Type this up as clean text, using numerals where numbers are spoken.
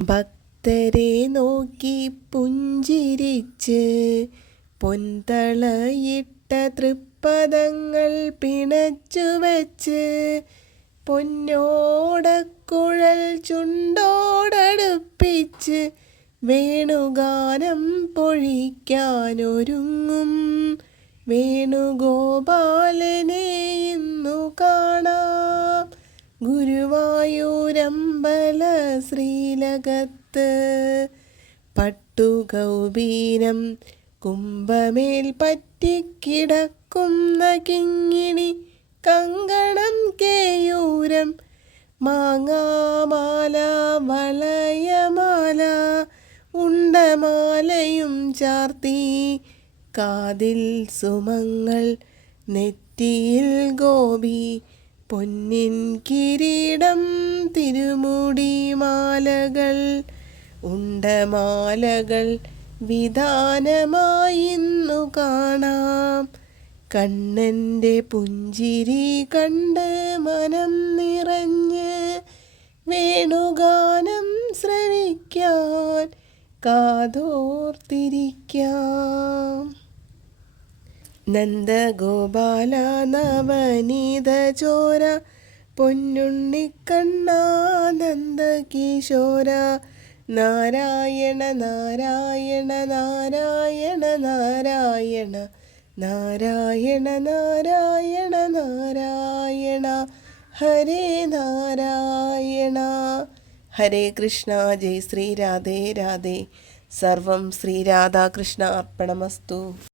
ഭക്തരെ നോക്കി പുഞ്ചിരിച്ച് പൊൻതളയിട്ട തൃപ്പദങ്ങൾ പിണച്ചുവെച്ച് പൊന്നോടക്കുഴൽ ചുണ്ടോടടുപ്പിച്ച് വേണുഗാനം പൊഴിക്കാനൊരുങ്ങും വേണുഗോപാലനെ ഇന്നു കാണാം ഗുരുവായൂരമ്പല ശ്രീലകത്ത്. പട്ടുകൗബീനം കുംഭമേൽ പറ്റിക്കിടക്കുന്ന കിങ്ങിണി കങ്കണം കേയൂരം മാങ്ങാമാല വളയമാല ഉണ്ടമാലയും ചാർത്തി കാതിൽ സുമങ്ങൾ നെറ്റിയിൽ ഗോപി പൊന്നിൻ കിരീടം തിരുമുടി മാലകൾ ഉണ്ടമാലകൾ വിധാനമായിന്നു കാണാം. കണ്ണൻ്റെ പുഞ്ചിരി കണ്ട് മനം നിറഞ്ഞ് വേണുഗാനം ശ്രവിക്കാൻ കാതോർത്തിരിക്കാം. നന്ദഗോപാല നവനീത ചോര പൊന്നുണ്ണിക്കണ്ണ നന്ദകിശോര നാരായണ നാരായണ നാരായണ നാരായണ നാരായണ നാരായണ നാരായണ ഹരേ നാരായണ. ഹരേ കൃഷ്ണ. ജയ് ശ്രീ രാധേ രാധേ. സർവം ശ്രീ രാധാകൃഷ്ണ അർപ്പണമസ്തു.